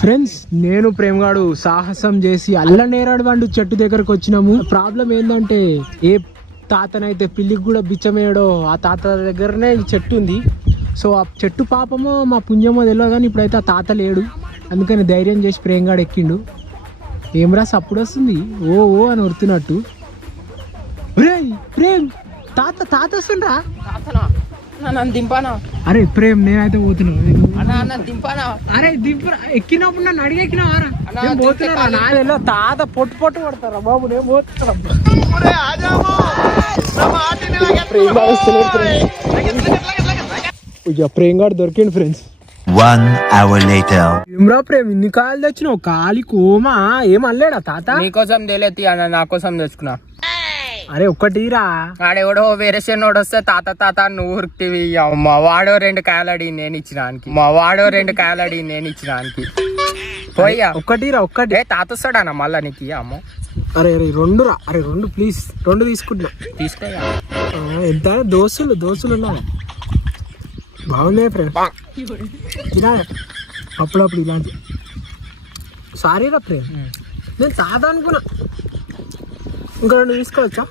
Friends, నేను ప్రేమగాడు సాహసం చేసి అల్లనేరాడు వండు చెట్టు దగ్గరకు వచ్చినాము. ప్రాబ్లం ఏంటంటే ఏ తాతనైతే పిల్లికి కూడా బిచ్చమేయడో ఆ తాత దగ్గరనే ఈ చెట్టు ఉంది. సో ఆ చెట్టు పాపమో మా పుణ్యమో తెలియదు, కానీ ఇప్పుడైతే ఆ తాత లేడు. అందుకని ధైర్యం చేసి ప్రేమగాడు ఎక్కిండు. ఏమరా సప్పుడు వస్తుంది, ఓ ఓ అని వరుతున్నట్టు. ప్రేమ్, తాత తాత వస్తుండ్రా. అరే ప్రేమ్, నేనైతే పోతున్నా. అరే దింపురా, ఎక్కినప్పుడు నన్ను అడిగి ఎక్కినావారా? పోతున్నా నాదెల్లో తాత పొట్టు పొట్టు పడతారా బాబు, నేను పోతున్నా. ప్రేమ్ దొరికిండు ఫ్రెండ్స్. 1 hour later. ఏమ్రా ప్రేమ్, ఇన్ని కాయలు తెచ్చినావు? కాలి కోమా ఏమల్లేడా తాత? నీకోసం తెలియతి అన్న, నా కోసం తెచ్చుకున్నా. అరే ఒక్కటిరా. ఆడెవడో వేరే చెన్నోడు వస్తే తాత తాత నువ్వు ఉరికివి. అమ్మ వాడో 2 కాయలు అడిగి నేను ఇచ్చినానికి. పోయ్యా ఒక్కటిరా, ఒక్కటి. తాత వస్తాడన్న మళ్ళా నీకు అమ్మ. అరే అరే 2 రా. అరే 2 ప్లీజ్, 2 తీసుకుంటున్నా. తీసుకోయా. ఎంత దోస్తులు ఉన్నాయి. బాగున్నాయి ఫ్రెండ్, అప్పుడప్పుడు ఇలాంటి. సారీరా ప్రేమ్, నేను తాత అనుకున్నా. ఇంకా 2 తీసుకోవచ్చా?